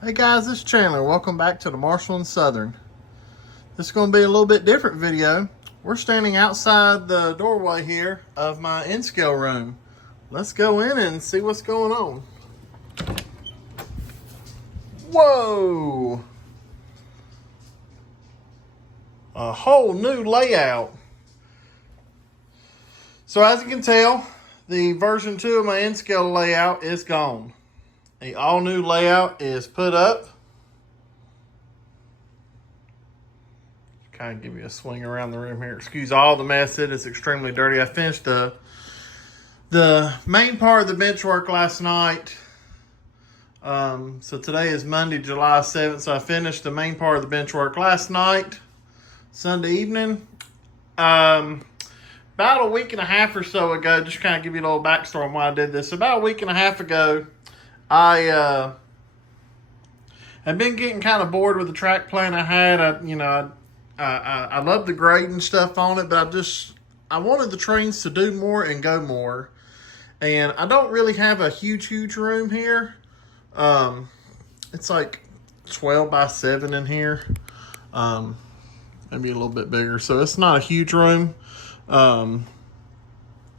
Hey guys, this is Chandler. Welcome back to the Marshall and Southern. This is going to be a little bit different video. We're standing outside the doorway here of my N Scale room. Let's go in and see what's going on. Whoa! A whole new layout. So as you can tell, the version 2 of my N Scale layout is gone. The all new layout is put up. Kind of give you a swing around the room here. Excuse all the mess. It is extremely dirty. I finished the main part of the bench work last night. So today is Monday, July 7th. So I finished the main part of the bench work last night, Sunday evening. About a week and a half or so ago, just kind of give you a little backstory on why I did this. About a week and a half ago, I had been getting kind of bored with the track plan I had. I love the grade and stuff on it, but I wanted the trains to do more and go more. And I don't really have a huge room here. It's like 12 by 7 in here. Maybe a little bit bigger. So it's not a huge room.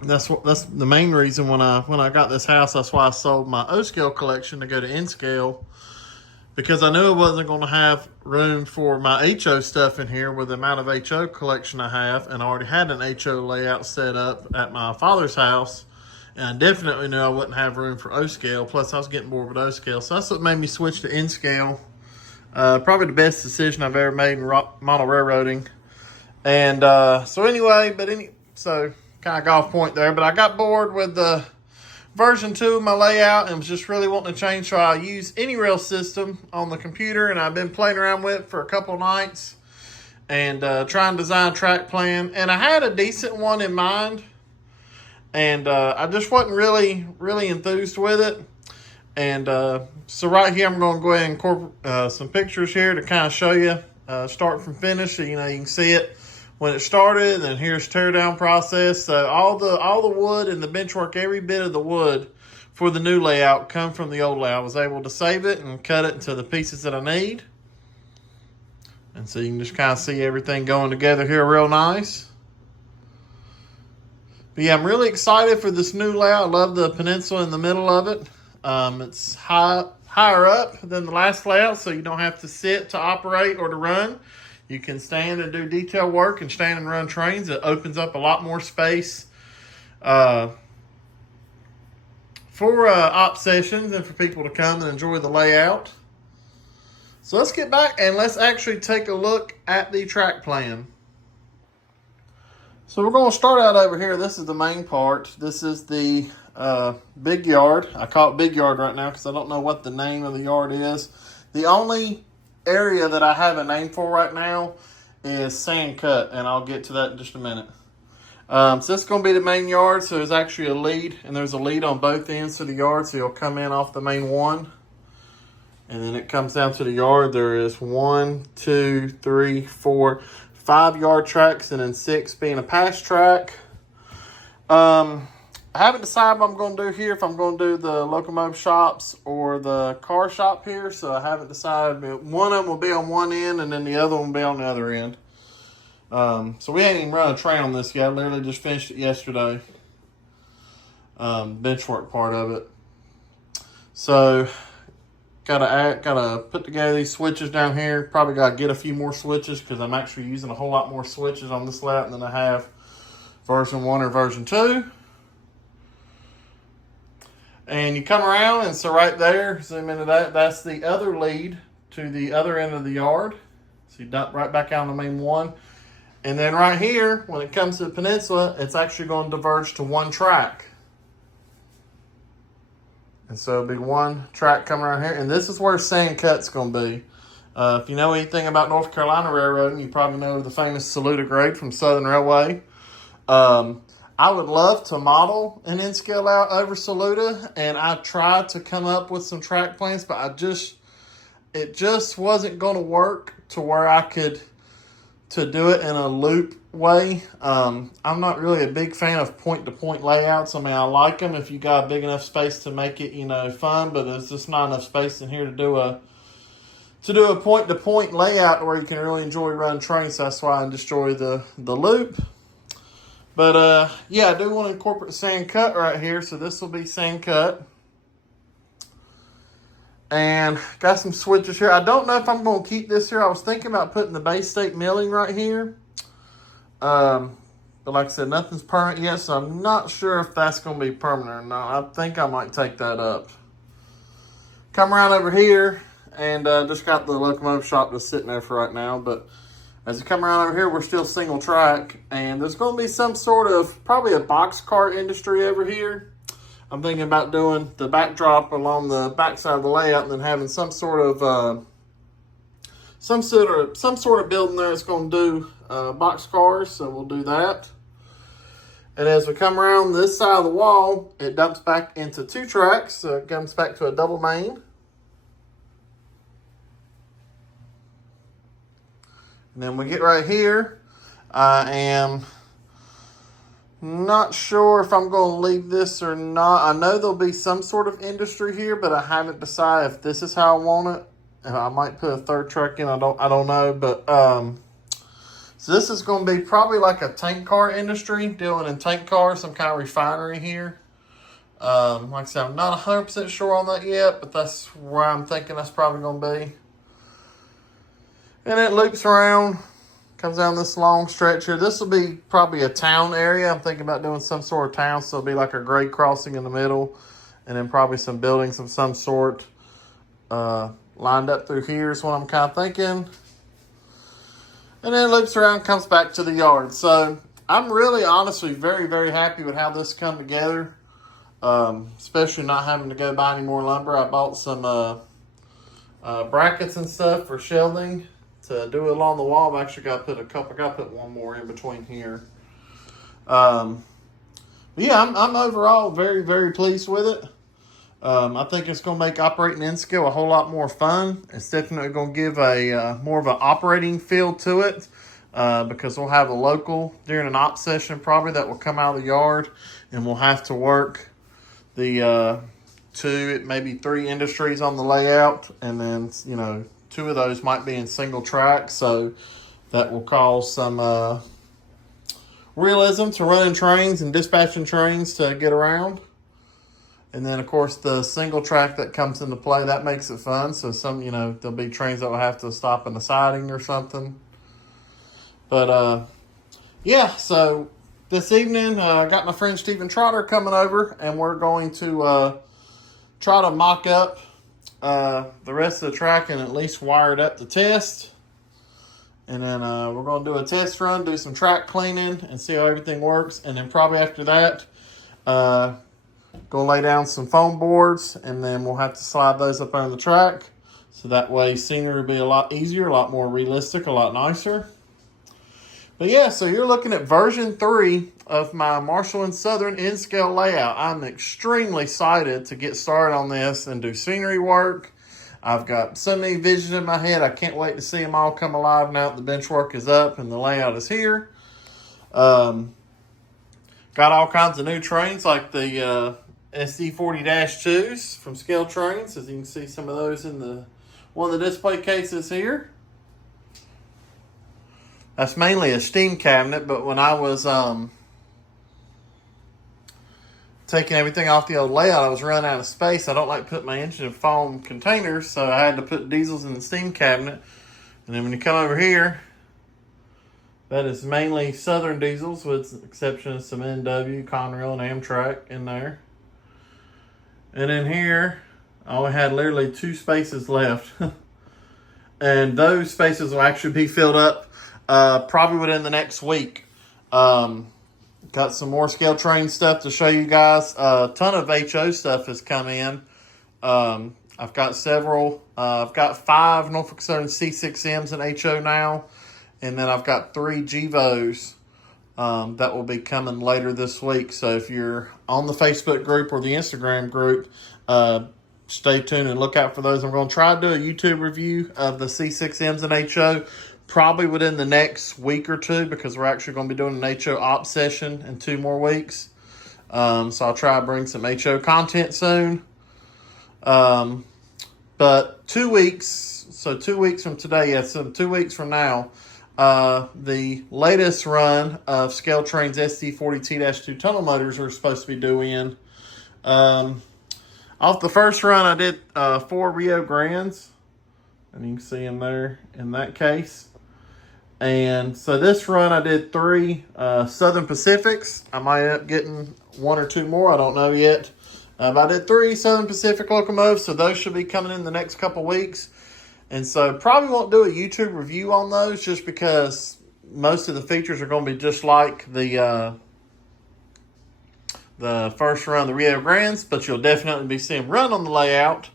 That's the main reason when I got this house. That's why I sold my O Scale collection to go to N Scale, because I knew I wasn't going to have room for my HO stuff in here with the amount of HO collection I have, and I already had an HO layout set up at my father's house, and I definitely knew I wouldn't have room for O Scale. Plus, I was getting bored with O Scale, so that's what made me switch to N Scale. Probably the best decision I've ever made in model railroading. And so kind of golf point there, but I got bored with the version 2 of my layout and was just really wanting to change. So I use any rail system on the computer, and I've been playing around with it for a couple of nights and trying to design a track plan. And I had a decent one in mind, and I just wasn't really enthused with it. And so right here, I'm going to go ahead and incorporate some pictures here to kind of show you start from finish, so you can see it when it started. And here's tear down process. So all the wood and the bench work, every bit of the wood for the new layout come from the old layout. I was able to save it and cut it into the pieces that I need. And so you can just kind of see everything going together here real nice. But yeah, I'm really excited for this new layout. I love the peninsula in the middle of it. It's higher up than the last layout, so you don't have to sit to operate or to run. You can stand and do detail work and stand and run trains. It opens up a lot more space for op sessions and for people to come and enjoy the layout. So let's get back and let's actually take a look at the track plan. So we're going to start out over here. This is the main part. This is the big yard. I call it big yard right now because I don't know what the name of the yard is. The only area that I have a name for right now is sand cut, and I'll get to that in just a minute. So this is going to be the main yard. So there's actually a lead, and there's a lead on both ends of the yard. So you'll come in off the main one, and then it comes down to the yard. There is 1, 2, 3, 4, 5 yard tracks, and then 6 being a pass track. I haven't decided what I'm going to do here, if I'm going to do the locomotive shops or the car shop here. So I haven't decided. One of them will be on one end, and then the other one will be on the other end. So we ain't even run a train on this yet. I literally just finished it yesterday. Benchwork part of it. So gotta put together these switches down here. Probably gotta get a few more switches because I'm actually using a whole lot more switches on this layout than I have version 1 or version 2. And you come around, and so right there, zoom into that, that's the other lead to the other end of the yard. So you dump right back out on the main one. And then right here, when it comes to the peninsula, it's actually going to diverge to one track. And so it'll be one track coming around here. And this is where sand cut's going to be. If you know anything about North Carolina railroading, you probably know the famous Saluda grade from Southern Railway. I would love to model an N Scale out over Saluda, and I tried to come up with some track plans, but it just wasn't going to work to where I could do it in a loop way. I'm not really a big fan of point-to-point layouts. I mean, I like them if you got a big enough space to make it, fun, but there's just not enough space in here to do a to do a point-to-point layout where you can really enjoy running trains. So that's why I destroy the loop. But yeah, I do want to incorporate sand cut right here. So this will be sand cut. And got some switches here. I don't know if I'm going to keep this here. I was thinking about putting the Bay State milling right here. But like I said, nothing's permanent yet, so I'm not sure if that's going to be permanent or not. I think I might take that up. Come around over here, and just got the locomotive shop just sitting there for right now. But as you come around over here, we're still single track, and there's going to be some sort of, probably a boxcar industry over here. I'm thinking about doing the backdrop along the backside of the layout, and then having some sort of building there that's going to do box cars. So we'll do that. And as we come around this side of the wall, it dumps back into 2 tracks. So it comes back to a double main. And then we get right here. I am not sure if I'm going to leave this or not. I know there'll be some sort of industry here, but I haven't decided if this is how I want it. I might put a 3rd track in. I don't know, but so this is going to be probably like a tank car industry, dealing in tank cars, some kind of refinery here. Like I said, I'm not 100% sure on that yet, but that's where I'm thinking that's probably going to be. And it loops around. Comes down this long stretch here. This will be probably a town area. I'm thinking about doing some sort of town. So it'll be like a grade crossing in the middle. And then probably some buildings of some sort lined up through here is what I'm kind of thinking. And then it loops around, comes back to the yard. So I'm really honestly very, very happy with how this come together. Especially not having to go buy any more lumber. I bought some brackets and stuff for shelving. To do it along the wall, I've actually got to put I got to put one more in between here. Yeah, I'm overall very, very pleased with it. I think it's going to make operating N Scale a whole lot more fun. It's definitely going to give a more of an operating feel to it because we'll have a local during an op session probably that will come out of the yard, and we'll have to work the 2, maybe 3 industries on the layout, and then 2 of those might be in single track, so that will cause some realism to running trains and dispatching trains to get around. And then, of course, the single track that comes into play, that makes it fun. So there'll be trains that will have to stop in the siding or something. But, yeah, so this evening, I got my friend Stephen Trotter coming over, and we're going to try to mock up the rest of the track and at least wire it up to test. And then we're going to do a test run, do some track cleaning, and see how everything works. And then probably after that, going to lay down some foam boards, and then we'll have to slide those up on the track. So that way scenery will be a lot easier, a lot more realistic, a lot nicer. But yeah, so you're looking at version 3 of my Marshall & Southern N Scale layout. I'm extremely excited to get started on this and do scenery work. I've got so many visions in my head. I can't wait to see them all come alive now that the bench work is up and the layout is here. Got all kinds of new trains like the SD40-2s from Scale Trains. As you can see some of those in one of the display cases here. That's mainly a steam cabinet, but when I was taking everything off the old layout, I was running out of space. I don't like putting my engine in foam containers, so I had to put diesels in the steam cabinet. And then when you come over here, that is mainly Southern diesels, with the exception of some NW, Conrail, and Amtrak in there. And in here, I only had literally 2 spaces left. And those spaces will actually be filled up probably within the next week. Got some more Scale Train stuff to show you guys. A ton of HO stuff has come in. I've got several. I've got 5 Norfolk Southern C6Ms in HO now. And then I've got 3 GEVOs that will be coming later this week. So if you're on the Facebook group or the Instagram group, stay tuned and look out for those. I'm going to try to do a YouTube review of the C6Ms and HO probably within the next week or 2, because we're actually going to be doing an HO op session in 2 more weeks. So I'll try to bring some HO content soon. But 2 weeks, so 2 weeks from today, yeah, so 2 weeks from now, the latest run of Scale Train's SD40T-2 tunnel motors are supposed to be due in. Off the first run, I did 4 Rio Grandes, and you can see them there in that case. And so this run, I did 3 Southern Pacifics. I might end up getting 1 or 2 more. I don't know yet. But I did 3 Southern Pacific locomotives, so those should be coming in the next couple weeks. And so probably won't do a YouTube review on those just because most of the features are going to be just like the first run, the Rio Grandes, but you'll definitely be seeing them run on the layout.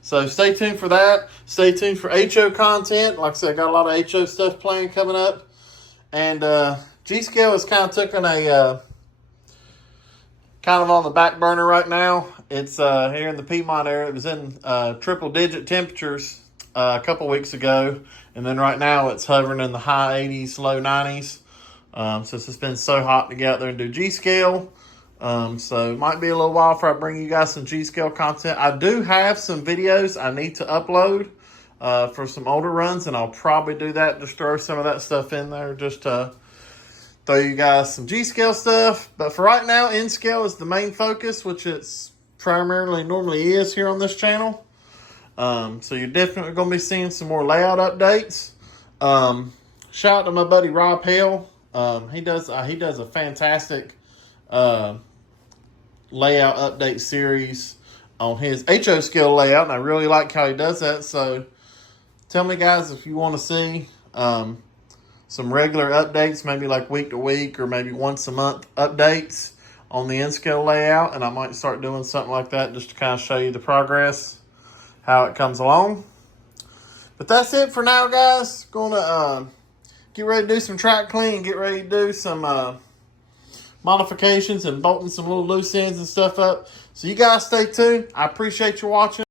So stay tuned for that. Stay tuned for HO content. Like I said, I got a lot of HO stuff planned coming up. And G-Scale has kind of taken a kind of on the back burner right now. It's here in the Piedmont area. It was in triple-digit temperatures a couple weeks ago. And then right now it's hovering in the high 80s, low 90s. Since it's been so hot to get out there and do G-Scale. So it might be a little while before I bring you guys some G-Scale content. I do have some videos I need to upload for some older runs, and I'll probably do that. Just throw some of that stuff in there just to throw you guys some G-Scale stuff. But for right now, N Scale is the main focus, which it's primarily normally is here on this channel. So you're definitely going to be seeing some more layout updates. Shout out to my buddy Rob Hale. He does a fantastic layout update series on his HO scale layout, and I really like how he does that. So tell me, guys, if you want to see some regular updates, maybe like week to week or maybe once a month updates on the N Scale layout, and I might start doing something like that just to kind of show you the progress, how it comes along. But that's it for now, guys. Gonna get ready to do some track clean, get ready to do some modifications and bolting some little loose ends and stuff up. So you guys stay tuned. I appreciate you watching.